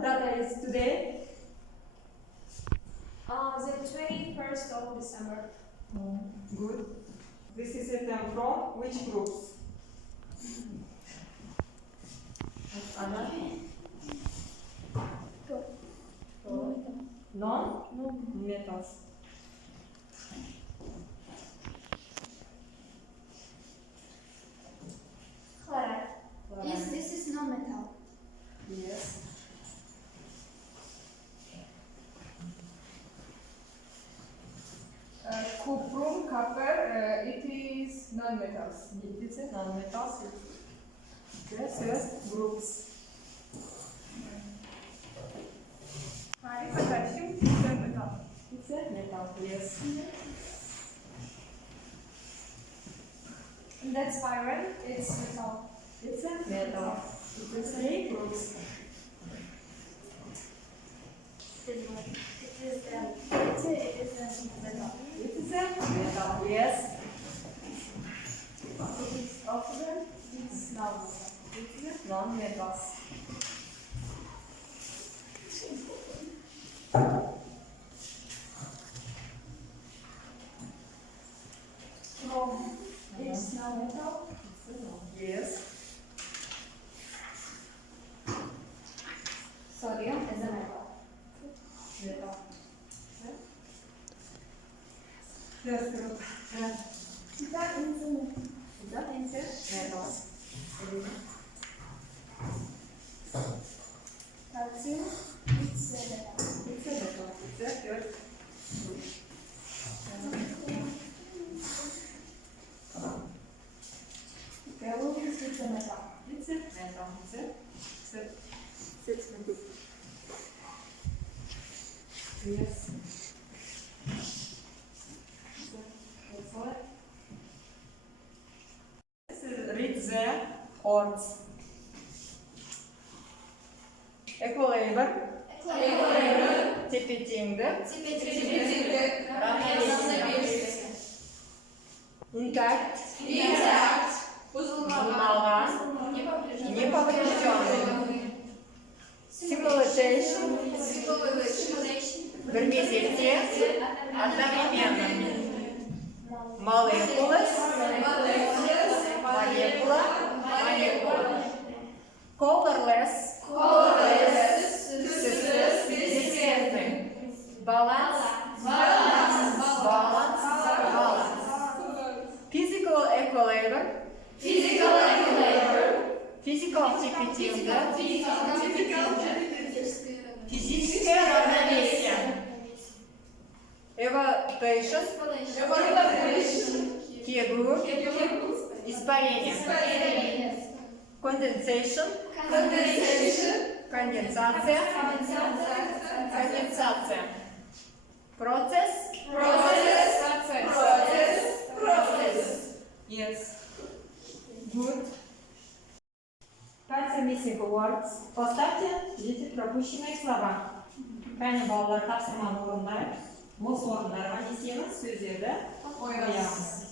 What data is today? The 21st of December. Good. This is a term from which groups? Anna? Non-metals. Chloride. This is non-metal. Yes. Cuprum, copper, it is non-metals. It is a non-metals. Yes, yes, groups. Potassium is a metal. It's a metal, yes. And that's iron. It's metal. It's a metal. It is three groups. It is metal. It is a metal, yes. It is oxygen. It's non-metal. It is a non-metals. Chrome. It's non-metal. Yes. Sodium is a metal. Metal. Yes, good. That is a metal. That is a metal. Calcium. It's a metal. It's a metal. It's a good. Gallium is a metal. It's a metal. It's a metal. Yes. Read the words. Эквилибр. Тепе-теңдік. Равновесие. Интакт. Бұзылмаған. Неповрежденный. Симулятейшн. Bir mezette. Одновременно. Молекулы. Молекула. Colorless. Бесцветный. Баланс. Physical equilibrium. Physical тепе-теңдік. Физическое равновесие. Evaporation. Кегу. Испарение. Condensation. Конденсация. Процесс. Yes. Good. 5 missing words. Поставьте 10 пропущенные слова. Қане балалар тапсырманы орындайық. Бос орындарға не істейміз? Сөздерді қоямыз.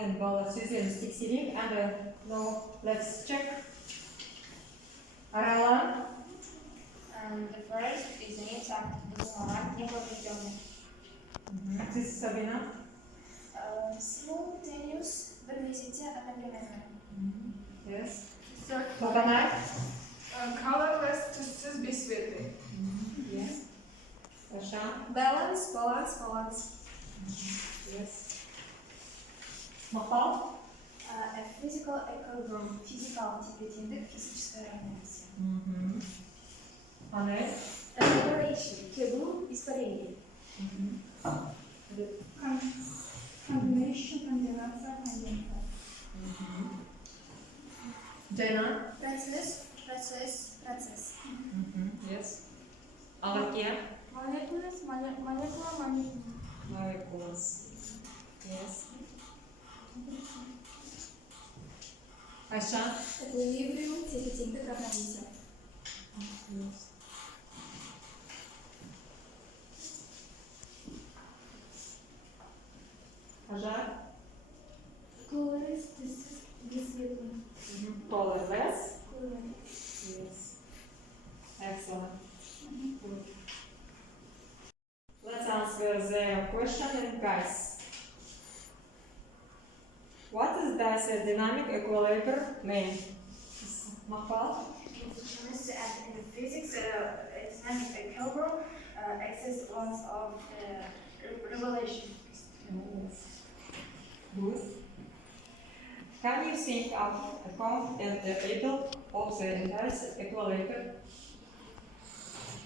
And balance using 16 and now let's check. Arala. The first is контакт вызывает неповрежденный. Здесь Сабина. Simultaneous bir meziyeti одновременно. Yes. Third Тутанай. colorless түссіз бесцветный. Yes. Саша. Balance, баланс, баланс. Yes. Махал. A physical equilibrium, физикалық тепе-теңдік, физическое равновесие. Анель. Evaporation, кебу, испарение. Combination, комбинация, конденсат. Джейна. Процесс, процесс, процесс. Yes. Алакия. Молекулас, молекула, молекула. Molecules. Yes. Айша. Эквилибриум, тепе-теңдік, равновесие. Ажар. Colorless, түссіз, бесцветный. Colorless. Colorless. Yes. Excellent. Good. Let's answer the question, guys. What is the dynamic equilibrium mean? Махал. In the physics, dynamic equilibrium exists once of revelation. Good. Can you think of a compound able of the entire equilibrium?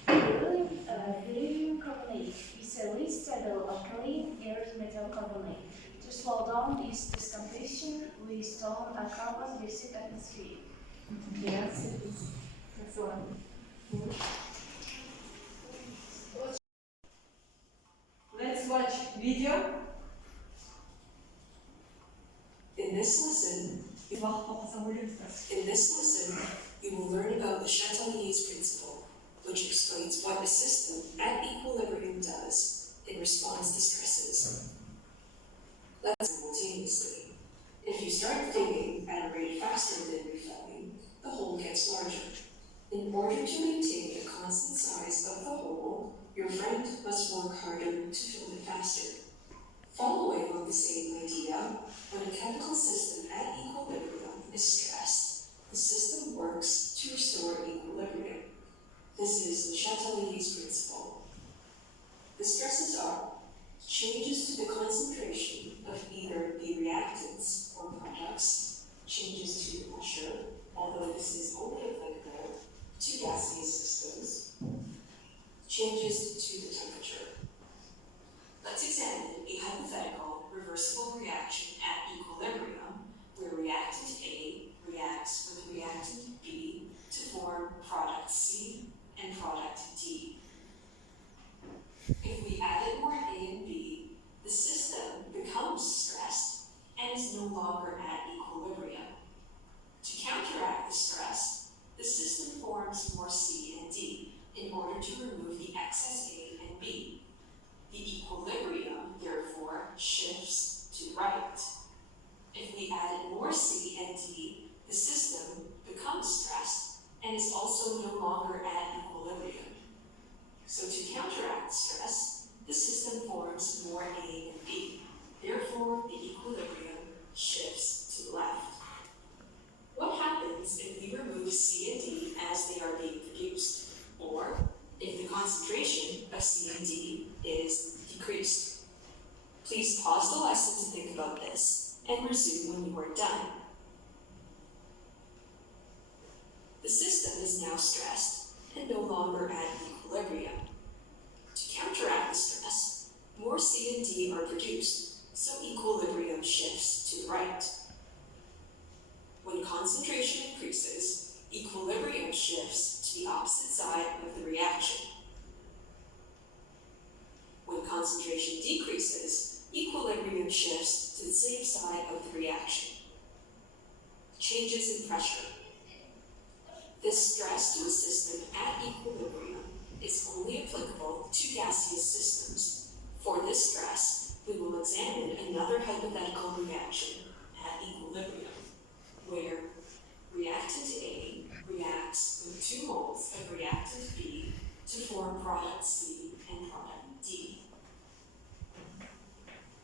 Beryllium carbonate is a least stable alkaline earth metal carbonate. To slow down its decomposition, we stone a carbon dioxide atmosphere. Yes, it is. Excellent. Good. Let's watch video. In this lesson, you will learn about the Chatelier's principle, which explains what a system at equilibrium does in response to stresses. Let's simultaneously. If you start digging at a rate faster than refilling, the hole gets larger. In order to maintain a constant size of the hole, your friend must work harder to fill it faster. Following on the same idea, when a chemical system at equilibrium is stressed, the system works to restore equilibrium. This is the Chatelier's principle. The stresses are changes to the concentration of either the reactants or products, changes to the pressure, although this is only applicable to gaseous systems, changes to the temperature. Let's examine a hypothetical reversible reaction at equilibrium where reactant A reacts with reactant B to form product C and product D. If we added more A and B, the system becomes stressed and is no longer at equilibrium. To counteract the stress, the system forms more C and D in order to remove the excess A and B. The equilibrium, therefore, shifts to the right. If we added more C and D, the system becomes stressed and is also no longer at equilibrium. So to counteract stress, the system forms more A and B. Therefore, the equilibrium shifts to the left. What happens if we remove C and D as they are being produced? Or if the concentration of C and D is decreased? Please pause the lesson to think about this and resume when you are done. The system is now stressed and no longer at equilibrium. To counteract the stress, more C and D are produced, so equilibrium shifts to the right. When concentration increases, equilibrium shifts to the opposite side of the reaction. When concentration decreases, equilibrium shifts to the same side of the reaction. Changes in pressure. This stress to a system at equilibrium is only applicable to gaseous systems. For this stress, we will examine another hypothetical reaction at equilibrium, where reactant A reacts with 2 moles of reactant B to to form product C and product D.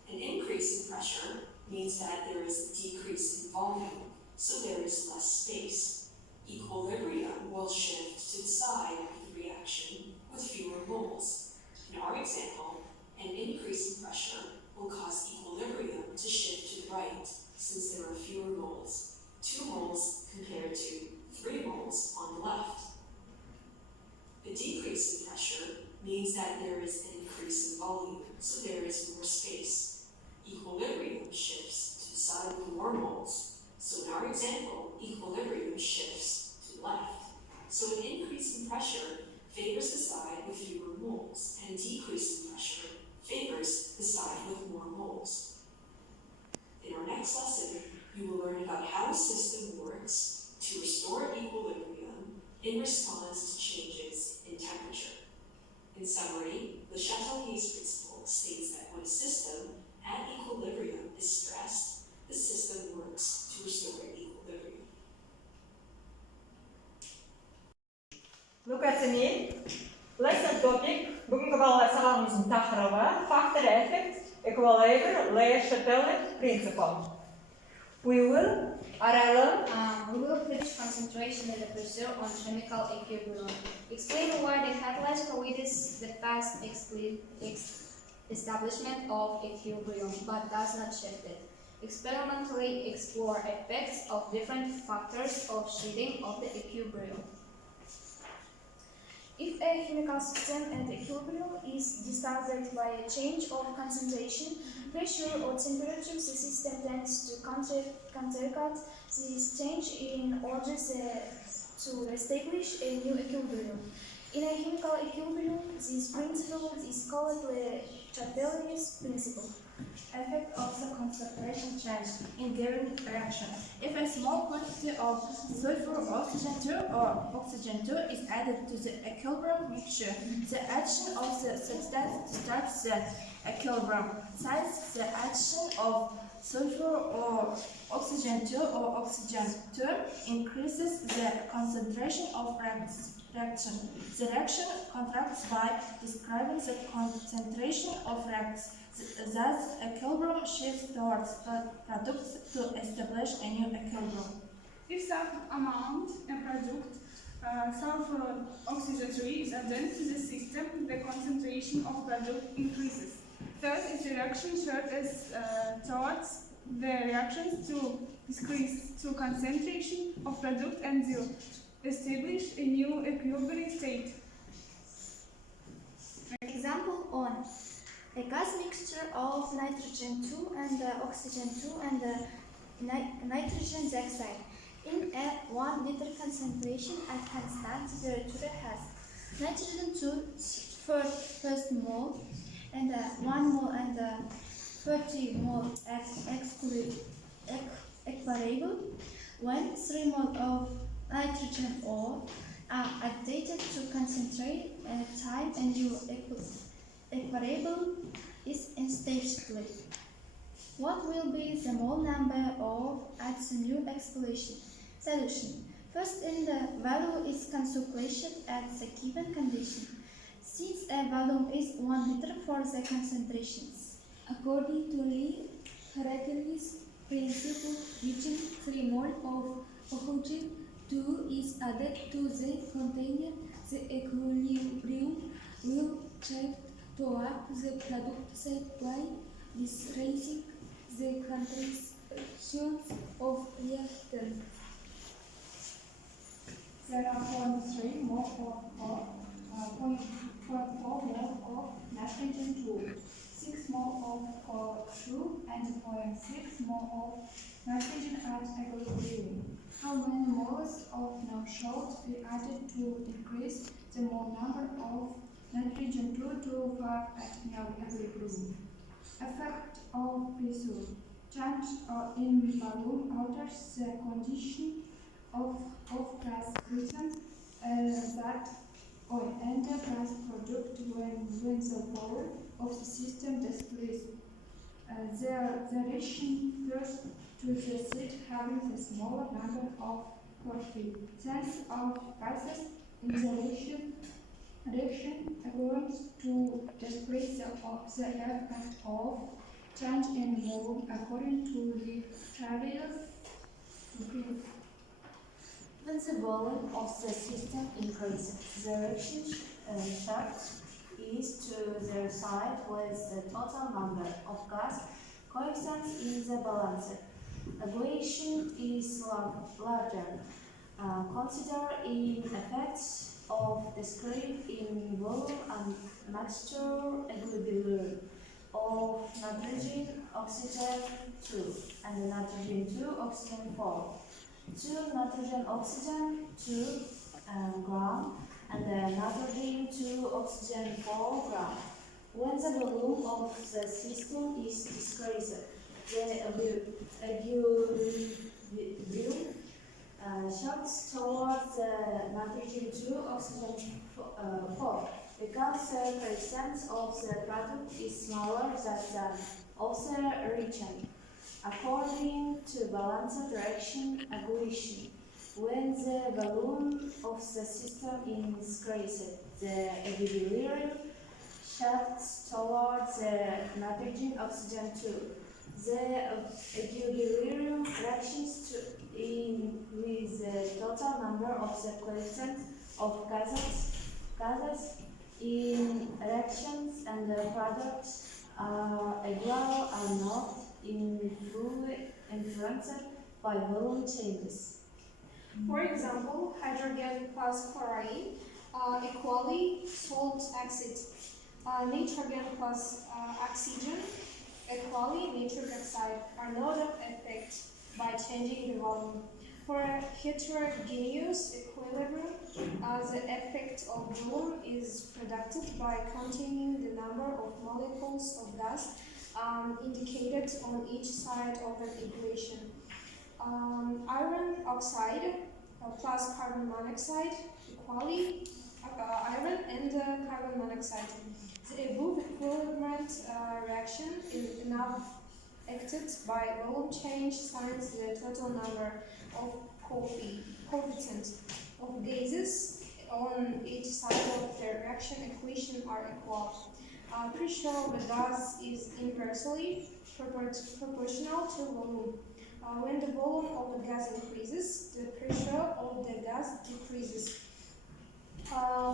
An increase in pressure means that there is a decrease in volume, so there is less space. Equilibrium will shift to the side of the reaction with fewer moles. In our example, an increase in pressure will cause equilibrium to shift to the right, since there are fewer moles, 2 moles compared to 3 moles on the left. A decrease in pressure means that there is an increase in volume, so there is more space. Equilibrium shifts to the side with more moles. So in our example, equilibrium shifts to the left. So an increase in pressure favors the side with fewer moles, and a decrease in pressure favors the side with more moles. In our next lesson, you will learn about how a system works to restore equilibrium in response to changes in temperature. In summary, the Chatelier's principle states that when a system at equilibrium is stressed, the system works to restore equilibrium. Look at me. Lesson topic. Бүгінгі балалар сабағымыздың тақырыбы factor effect, equilibrium, Le Chatelier's principle. We will finish concentration in the pursuit on chemical equilibrium. Explain why the catalyst causes the fast establishment of equilibrium but does not shift it. Experimentally explore effects of different factors of shifting of the equilibrium. If a chemical system at equilibrium is disturbed by a change of concentration, pressure, or temperature, the system tends to counteract this change in order to establish a new equilibrium. In a chemical equilibrium, this principle is called the Chatelier's principle. Effect of the concentration change in given reaction. If a small quantity of sulfur oxygen 2 or oxygen 2 is added to the equilibrium mixture, the action of the substance disturbs the equilibrium. Since the action of sulfur or oxygen 2 or oxygen 2 increases the concentration of reaction. The reaction contracts by describing the concentration of reacts. Thus, equilibrium shifts towards products to establish a new equilibrium. If some amount in product sulfur oxygen 3 is added to the system, the concentration of product increases. Thus, its reaction shifts towards the reactions to decrease to concentration of product and to establish a new equilibrium state. Example on a gas mixture of nitrogen 2 and oxygen 2 and nitrogen dioxide in a 1 liter concentration at constant temperature has nitrogen 2 first mole and 1 mole and 30 mole at equilibrium when 3 mole of nitrogen ore are added to concentrate at a time and new equilibrium is established. What will be the mole number of at the new solution? First, in the value is calculated at the given condition, since a volume is 1 liter for the concentrations. According to the Chatelier's principle, reaching 3 mole of oxygen 2 is added to the container, the equilibrium will shift toward the product side by decreasing the concentrations of reactants. There are 0.3 mole of 0.4 mole of nitrogen 2, 6 mole of 2 and 0.6 mole of nitrogen at equilibrium. How many moles of now should be added to increase the mole number of nitrogen 2 to 5 at equilibrium? Effect of pressure. Change in volume alters the condition of gas present that enter gas product when the volume of the system decreases. The reaction first to the seat having the smaller number of coefficients of gases in the reaction reaction equivalent to decrease the effect of change in volume according to the previous rule. When the volume of the system increases, the reaction shaft is to the side with the total number of gas coefficients in the balancer. Equation is larger. Consider in effects of discrete in volume and mixture equilibrium of nitrogen oxygen 2 and nitrogen 2 oxygen 4. 2 nitrogen oxygen 2 gram and nitrogen 2 oxygen 4 gram. When the volume of the system is decreased, the equilibrium shifts towards the nitrogen 2 oxygen 4 because the percent of the product is smaller than that of the reaction. According to balance direction equation, when the volume of the system increases, the equilibrium shifts towards the nitrogen oxygen 2. The equilibrium reactions with the total number of the coefficients of gases in reactions and the products are equal and not influenced by volume changes. For example, hydrogen plus chlorine equally salt acid. Nitrogen plus oxygen equally nitric oxide are not affected by changing the volume. For a heterogeneous equilibrium, the effect of volume is produced by counting the number of molecules of gas indicated on each side of an equation. Iron oxide plus carbon monoxide equally iron and carbon monoxide. The above equivalent reaction is not affected by volume change since the total number of coefficients of gases on each side of the reaction equation are equal. Pressure of the gas is inversely proportional to volume. When the volume of the gas increases, the pressure of the gas decreases.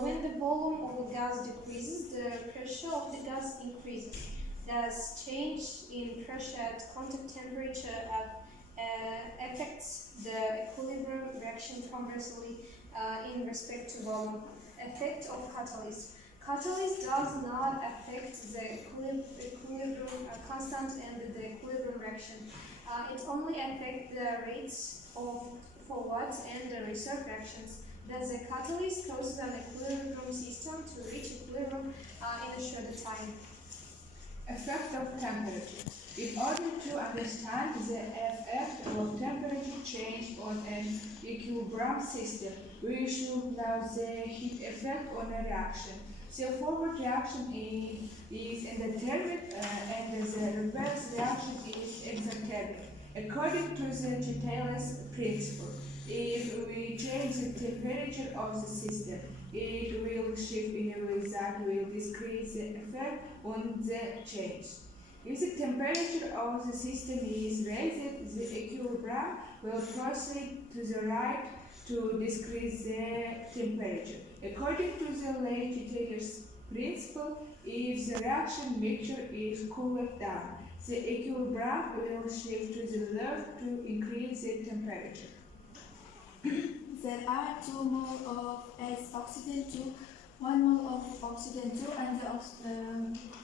When the volume of the gas decreases, the pressure of the gas increases. Thus, change in pressure at contact temperature affects the equilibrium reaction conversely in respect to volume. Effect of catalyst. Catalyst does not affect the equilibrium constant and the equilibrium reaction. It only affects the rates of forward and the reserve reactions. Thus, the catalyst causes an equilibrium system to reach equilibrium in a shorter time. Effect of temperature. In order to understand the effect of temperature change on an equilibrium system, we should know the heat effect on a reaction. The forward reaction is endothermic and the reverse reaction is exothermic. According to the Chatel's principle, if we change the temperature of the system, it will shift in a way that will decrease the effect on the change. If the temperature of the system is raised, the equilibrium will proceed to the right to decrease the temperature. According to the Chatel's principle, if the reaction mixture is cooled down, the equilibrium will shift to the left to increase the temperature. There are 2 moles of oxygen 2, 1 mole of oxygen 2, and the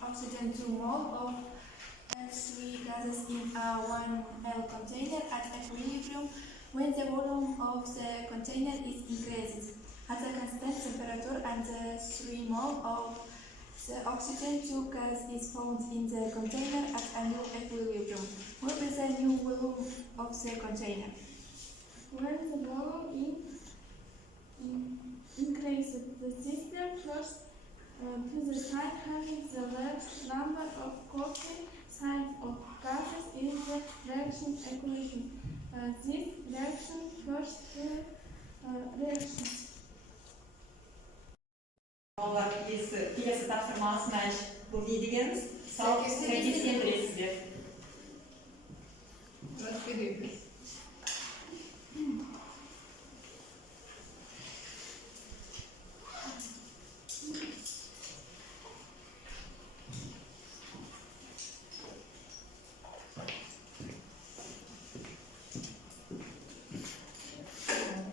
oxygen 2 mole of F3 gases in a 1L container at equilibrium when the volume of the container is increased at a constant temperature and the 3 mole of the oxygen 2 gas is found in the container at a new equilibrium. What is the new volume of the container? When the volume increases, the system flows to the side having the large number of coefficients of gases in the reaction equation. This reaction first reactions. Балалар келесі тапсырмасы мәш. Бұл не дегеніміз? Сәйкестендіресіздер. Разберитесь.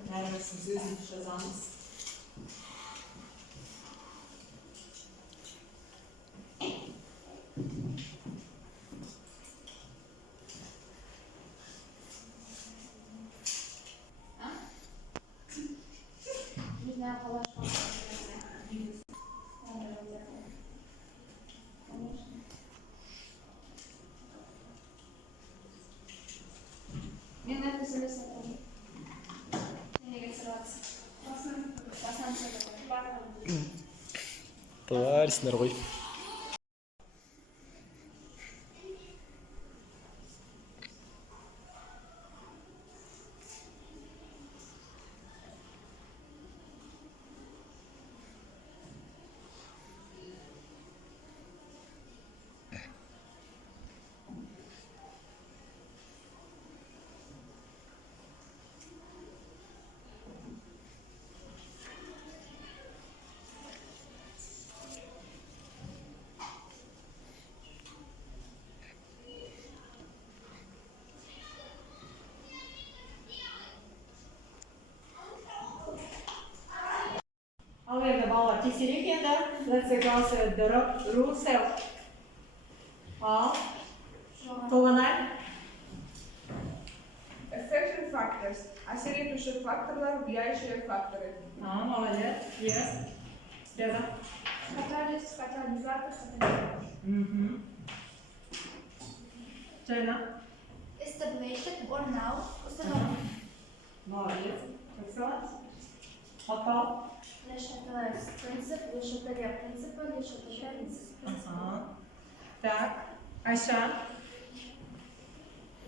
Бәріміз өзіміз жазамыз. Мен это залезаю. Неге сұрағансың? Басынан сөйлеп. Таларсыңдар ғой. Ал енді балалар тексерейік енді. Let's go the rule self. Ал толғанай. Affecting factors. Әсер етуші факторлар, влияющие факторы. Молодец. Yes. Лиза. Катализ, катализатор, катализатор. Жайна. Established or now установлен. Молодец. Excellent. Отпал. Le Châtelet принцип, Le Châtelet принципы, Le Châtelet принцип. Так. Айша.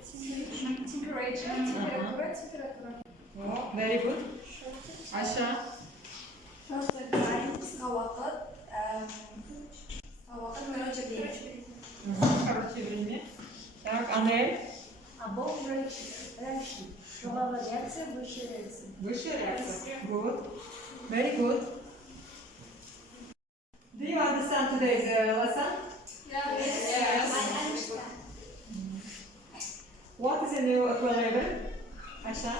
Temperature, температура, температура. О, very good. Айша. Perfect time, қысқа уақыт, короче время. Короче время. Так, Анель. Above reaction. Жоғары реакция, выше реакция. Высшая реакция. Good. Very good. Do you understand today's lesson? I understand. What is a new equilibrium? Aisha?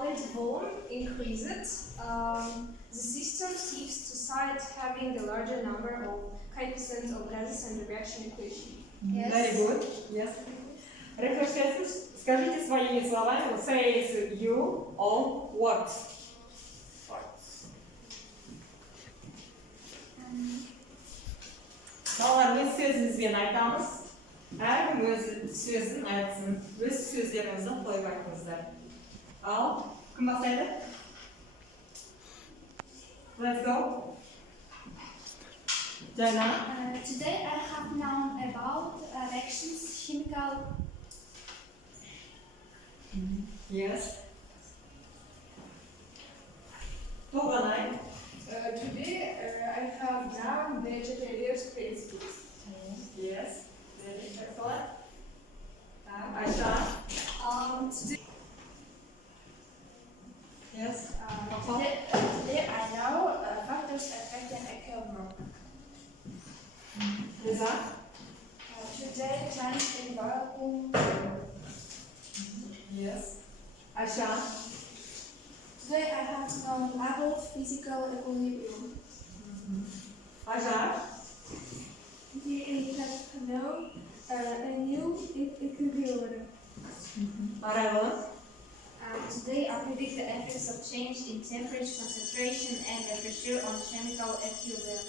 When the volume increases, the system seeks to side having the larger number of coefficients of gases and the reaction equation. Yes. Very good. Yes. Refreshes. Скажите своими словами. Say you on what? Балалар өз сөзімізбен айтамыз. Әркім өз сөзін айтсын. Өз сөздеріңізді қойып айтыңыздар. Ал, кім бастайды? Let's go. Jana. Today I have known about reactions, chemical. Yes. Толғанай. Today I have done the Châtelet's principles. Yes. Very excellent. Aisha. Today, Yes. Today I know factors affecting equilibrium. Lisa. Today science environment. Yes. Aisha. Today I have known about physical equilibrium. Ajar. Today I have known a new equilibrium. Marayla. today I predict the effects of change in temperature, concentration, and the pressure on chemical equilibrium.